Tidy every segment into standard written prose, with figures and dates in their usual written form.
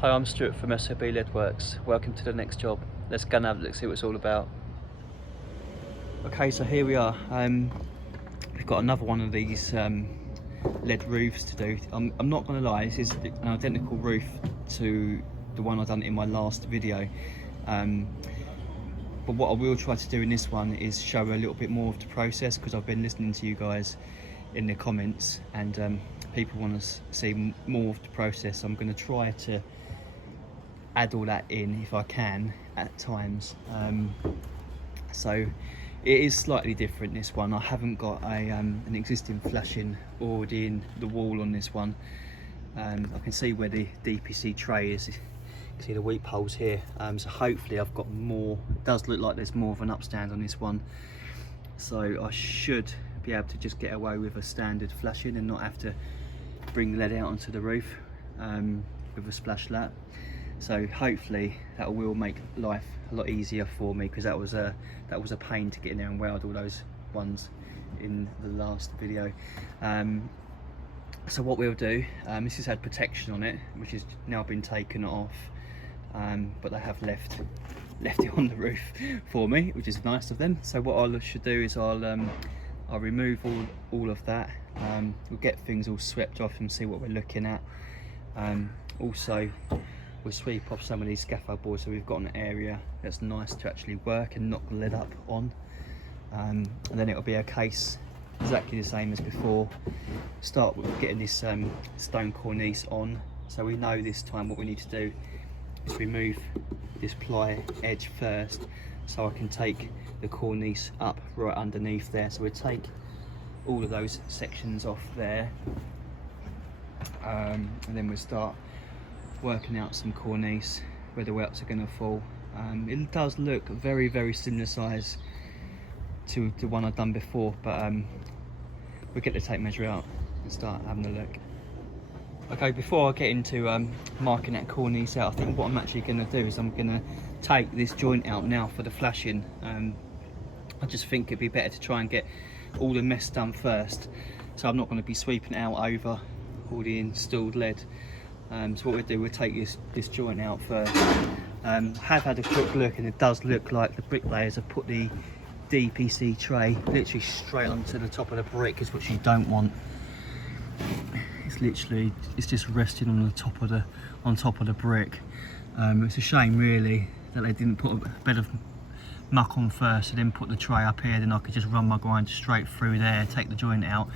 Hi, I'm Stuart from SOB Leadworks. Welcome to the next job. Let's go and have a look, see what it's all about. Okay, so here we are. We've got another one of these lead roofs to do. I'm not going to lie, this is an identical roof to the one I've done in my last video. But what I will try to do in this one is show a little bit more of the process, because I've been listening to you guys in the comments and people want to see more of the process. I'm going to try to add all that in if I can at times. So it is slightly different, this one. I haven't got an existing flashing already in the wall on this one. I can see where the DPC tray is. You can see the weep holes here. So hopefully I've got more. It does look like there's more of an upstand on this one. So I should be able to just get away with a standard flashing and not have to bring lead out onto the roof with a splash lap. So hopefully that will make life a lot easier for me, because that was a pain to get in there and weld all those ones in the last video. So what we'll do, this has had protection on it, which has now been taken off, but they have left it on the roof for me, which is nice of them. So what I should do is I'll remove all of that. We'll get things all swept off and see what we're looking at. Also, we'll sweep off some of these scaffold boards so we've got an area that's nice to actually work and knock the lead up on. And then it'll be a case exactly the same as before. Start with getting this stone cornice on. So we know this time what we need to do is remove this ply edge first, so I can take the cornice up right underneath there. So we'll take all of those sections off there, and then we'll start working out some cornice where the welts are going to fall. It does look very, very similar size to the one I've done before, but we'll get the tape measure out and start having a look. Okay, before I get into marking that cornice out, I think what I'm actually going to do is I'm going to take this joint out now for the flashing. I just think it'd be better to try and get all the mess done first, so I'm not going to be sweeping it out over all the installed lead. So what we'll do, we'll take this joint out first. I have had a quick look and it does look like the bricklayers have put the DPC tray literally straight onto the top of the brick, is what you don't want. It's just resting on the top of the brick. It's a shame really that they didn't put a bed of muck on first and then put the tray up here. Then I could just run my grinder straight through there, take the joint out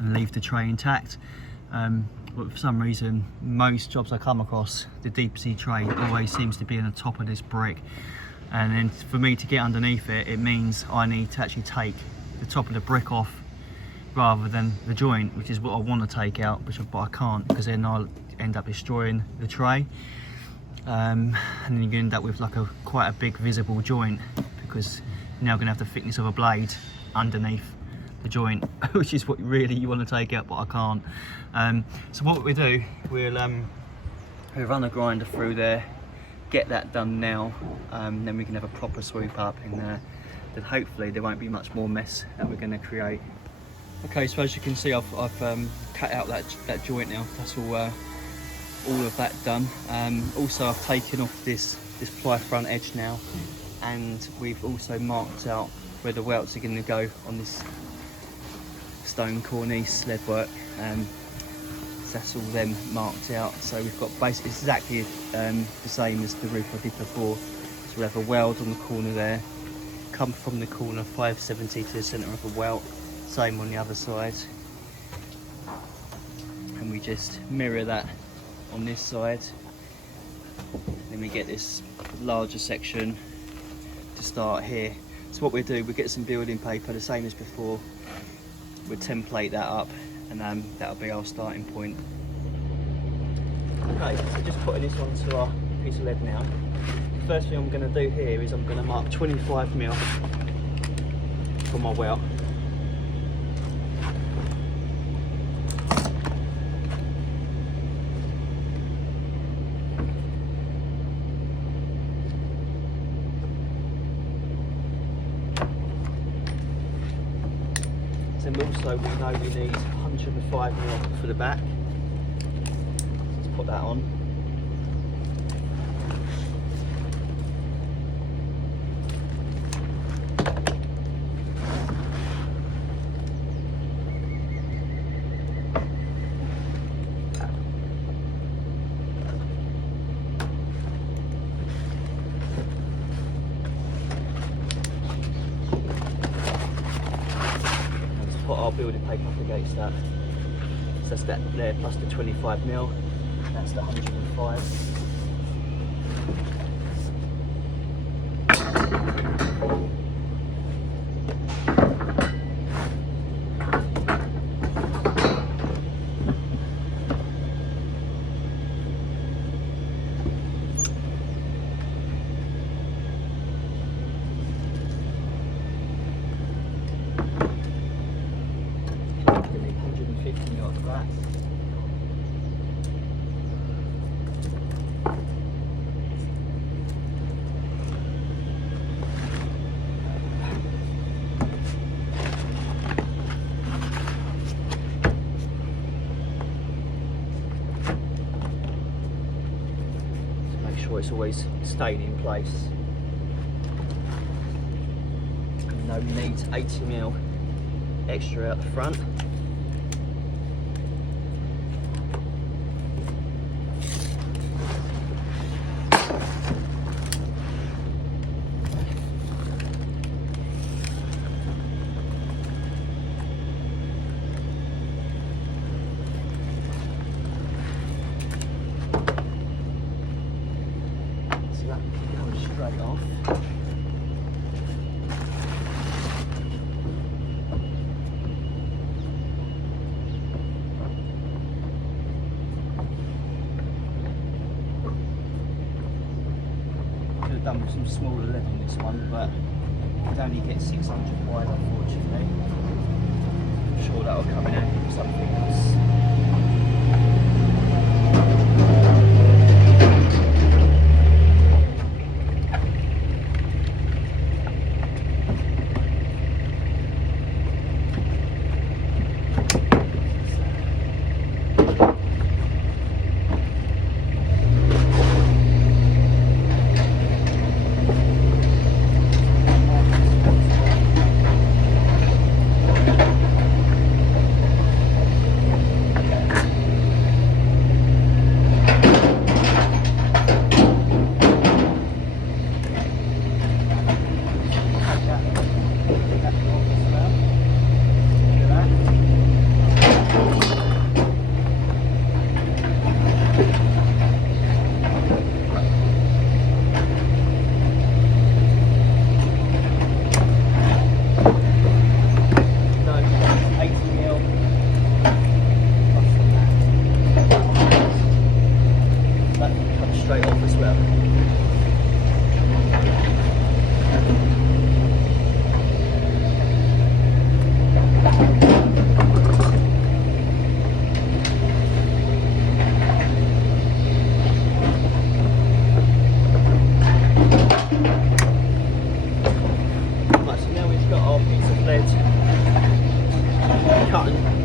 and leave the tray intact. But for some reason, most jobs I come across, the DPC tray always seems to be on the top of this brick. And then for me to get underneath it, it means I need to actually take the top of the brick off rather than the joint, which is what I want to take out, but I can't, because then I'll end up destroying the tray. And then you can end up with like quite a big visible joint, because you're now going to have the thickness of a blade underneath the joint, which is what really you want to take out, but I can't. So what we do, we'll run a grinder through there, get that done now, then we can have a proper sweep up, and then hopefully there won't be much more mess that we're going to create. Okay, so as you can see, I've cut out that joint now. That's all of that done. Also, I've taken off this ply front edge now, and we've also marked out where the welts are going to go on this stone cornice leadwork. So that's all them marked out. So we've got basically exactly the same as the roof I did before. So we'll have a weld on the corner there, come from the corner 570 to the centre of the welt, same on the other side, and we just mirror that on this side. Then we get this larger section to start here. So what we do, we get some building paper, the same as before. We'll template that up, and that'll be our starting point. Okay, so just putting this onto our piece of lead now. The first thing I'm going to do here is I'm going to mark 25mm for my welt. And also we know we need 105mm for the back. Let's put that on. our building paper up against that. So that's that there plus the 25mm. That's the 105. It's always staying in place. No need 80mm extra out the front. Straight off. Could have done with some smaller lead on this one, but it only gets 600 wide, unfortunately. I'm sure that'll come in handy for something else.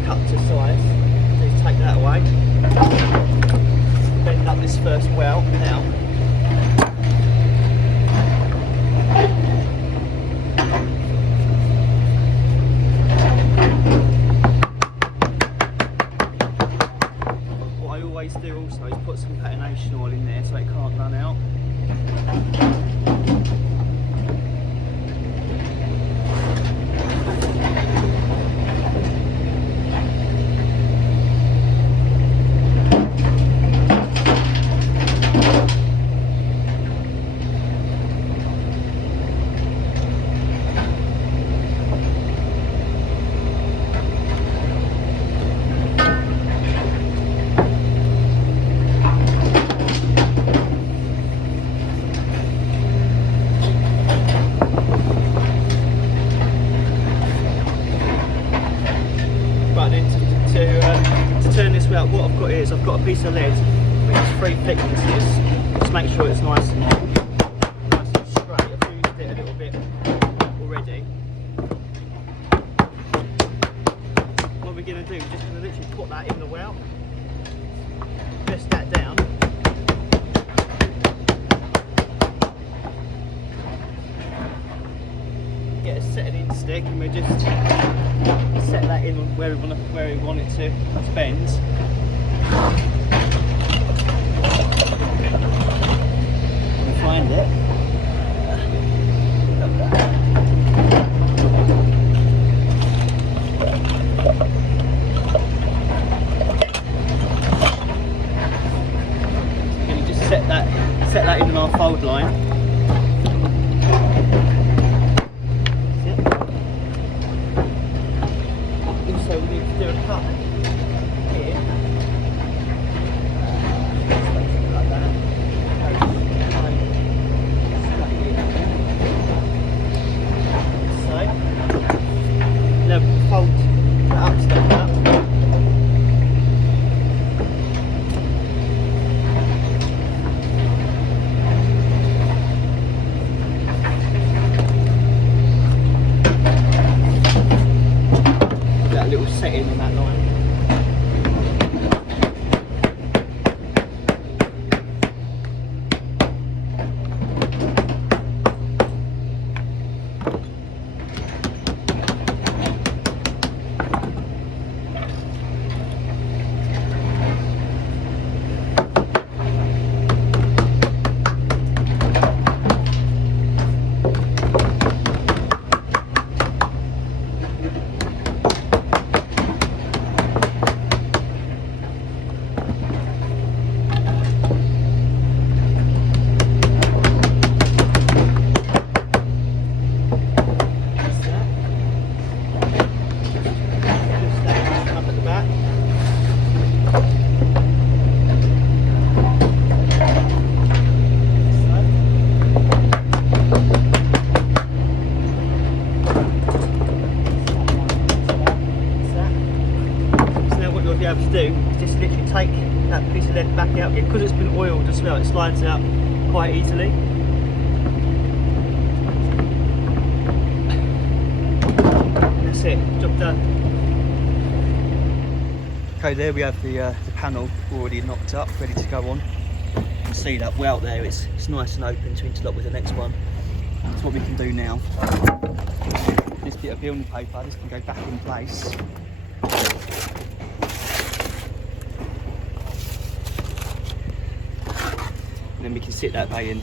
Cut to size. Please take that away. Bend up this first welt now. What I always do also is put some patination oil in there so it can't run out. To turn this welt, what I've got here is I've got a piece of lead which is 3 thicknesses. Just make sure it's nice and straight. I've used it a little bit already. What we're going to do is just going to literally put that in the welt, press that down. Get a setting stick and we just set that in where we want it to bend. Find it. set that in our fold line. Also, we need to do a cut here. Like that. So, then fold that up, step up. That little setting on that line. Be able to do is just literally take that piece of lead back out again. Because it's been oiled as well, it slides out quite easily. And that's it, job done. Okay, there we have the panel already knocked up, ready to go on. You can see that welt there, it's nice and open to interlock with the next one. That's what we can do now. This bit of building paper, this can go back in place. And then we can sit that bay in.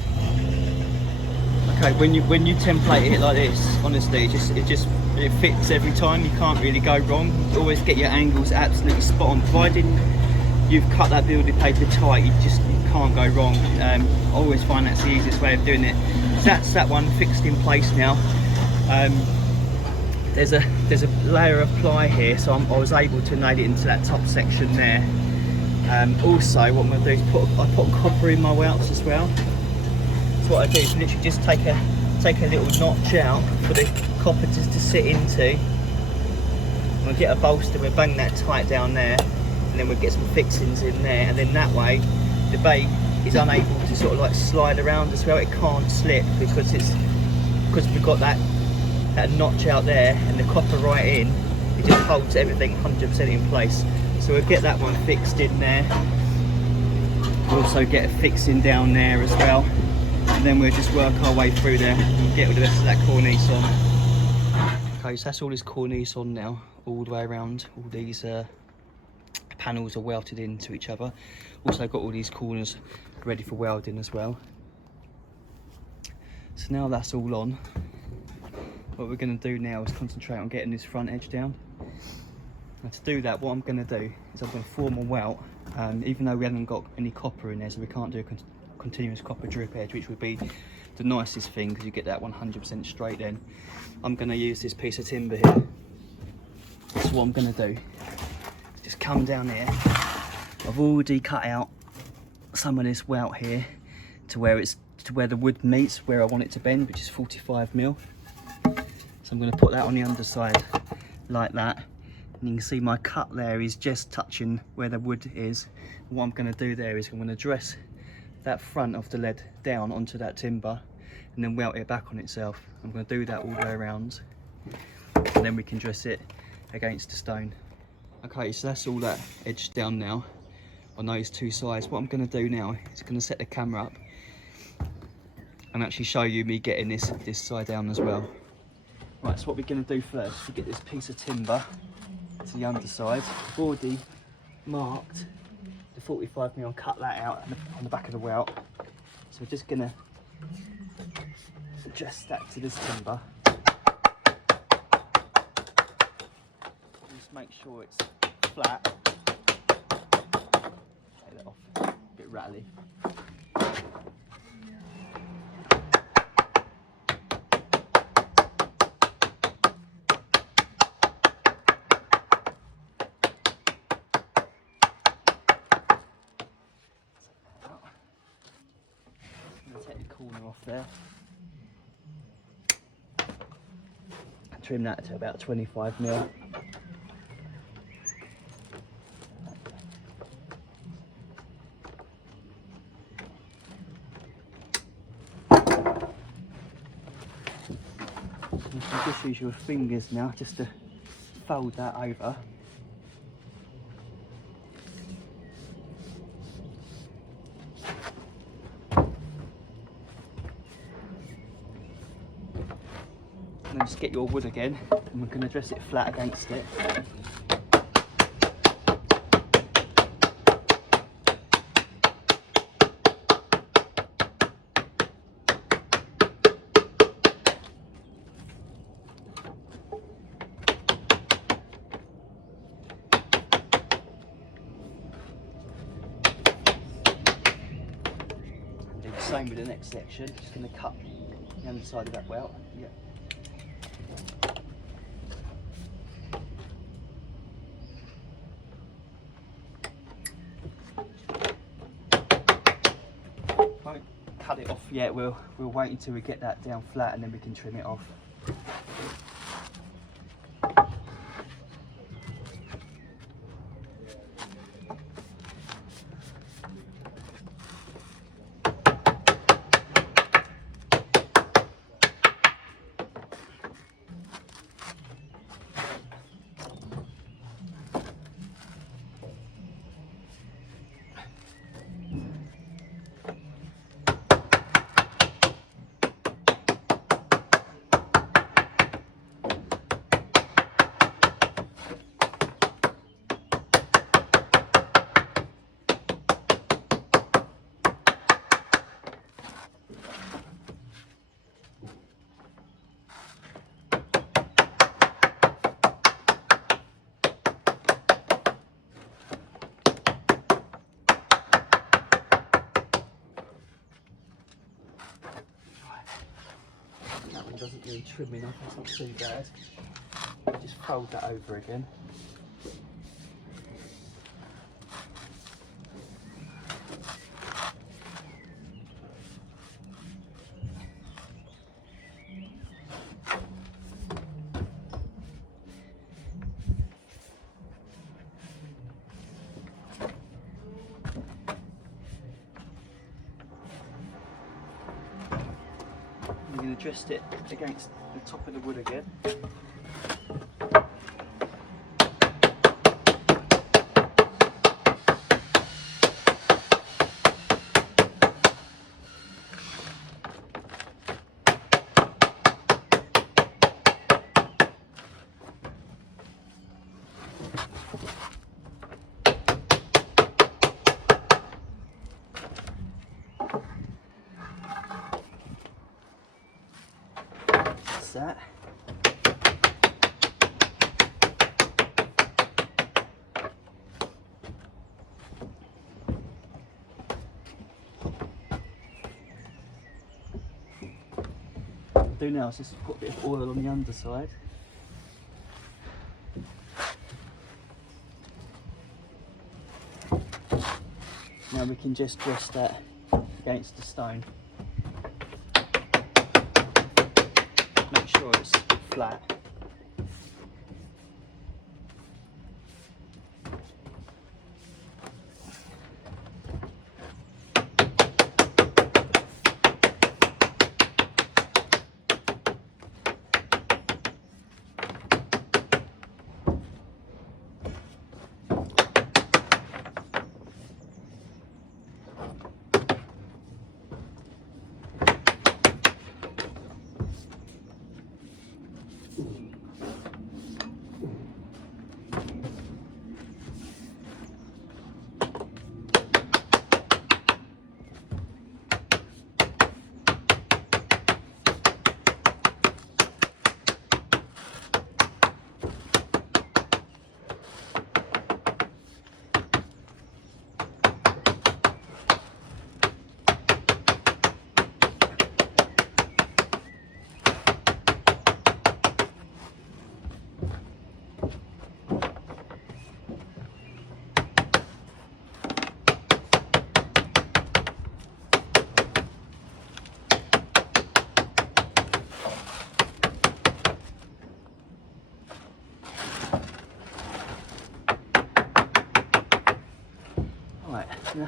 Okay, when you template it like this, honestly, it fits every time. You can't really go wrong. You always get your angles absolutely spot on. Provided you've cut that building paper tight, you can't go wrong. I always find that's the easiest way of doing it. So that's that one fixed in place now. There's a layer of ply here, so I was able to nail it into that top section there. Also, what I'm going to do is I put copper in my welts as well. So what I do is literally just take a little notch out for the copper just to sit into. I'm going to get a bolster, we'll bang that tight down there, and then we'll get some fixings in there, and then that way the bay is unable to sort of like slide around as well. It can't slip because we've got that notch out there and the copper right in. It just holds everything 100% in place. So we'll get that one fixed in there. We'll also get a fixing down there as well. And then we'll just work our way through there and get the rest of that cornice on. Okay, so that's all this cornice on now, all the way around. All these panels are welted into each other. Also got all these corners ready for welding as well. So now that's all on, what we're going to do now is concentrate on getting this front edge down. And to do that, what I'm going to do is I'm going to form a welt, even though we haven't got any copper in there, so we can't do a continuous copper drip edge, which would be the nicest thing because you get that 100% straight then. I'm going to use this piece of timber here. So what I'm going to do is just come down here. I've already cut out some of this welt here to where the wood meets where I want it to bend, which is 45mm. So I'm going to put that on the underside like that. And you can see my cut there is just touching where the wood is. And what I'm going to do there is I'm going to dress that front of the lead down onto that timber and then welt it back on itself. I'm going to do that all the way around, and then we can dress it against the stone. Okay, so that's all that edge down now on those two sides. What I'm going to do now is going to set the camera up and actually show you me getting this side down as well. Right, so what we're going to do first is get this piece of timber to the underside. I've already marked the 45mm and cut that out on the back of the welt. So we're just going to adjust that to this timber. Just make sure it's flat. Take that off, a bit rattly. off there. Trim that to about 25 mil. You can just use your fingers now just to fold that over. And then just get your wood again, and we're going to dress it flat against it. Do the same with the next section. Just going to cut the underside of that welt. Yeah. Won't cut it off yet. We'll wait until we get that down flat, and then we can trim it off. Doesn't need trimming off, it's not too bad. Just fold that over again. I'm going to adjust it against the top of the wood again. That. What I'll do now is just put a bit of oil on the underside. Now we can just dress that against the stone. Make sure it's flat.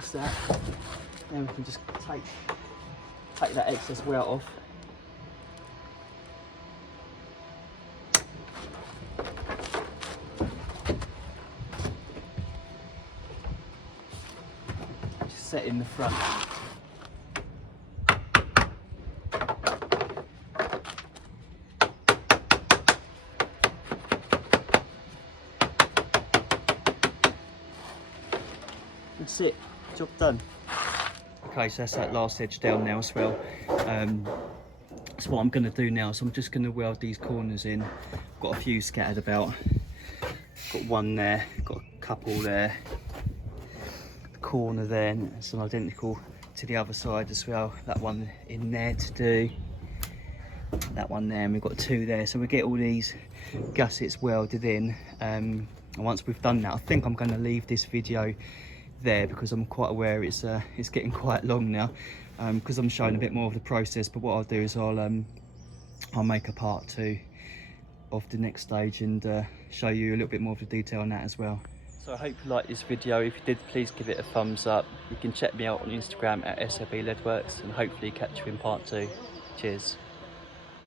that's that. Then we can just take that excess welt off. Just set in the front. That's it, job done. Okay, so that's that last edge down now as well. That's what I'm going to do now. So I'm just going to weld these corners in. I've got a few scattered about. Got one there, got a couple there. The corner there, and some identical to the other side as well. That one in there to do. That one there, and we've got two there. So we get all these gussets welded in. And once we've done that, I think I'm going to leave this video there because I'm quite aware it's getting quite long now, because I'm showing a bit more of the process. But what I'll do is I'll make a part 2 of the next stage and show you a little bit more of the detail on that as well. So I hope you liked this video. If you did, please give it a thumbs up. You can check me out on Instagram at SAB Leadworks, and hopefully catch you in part 2. Cheers.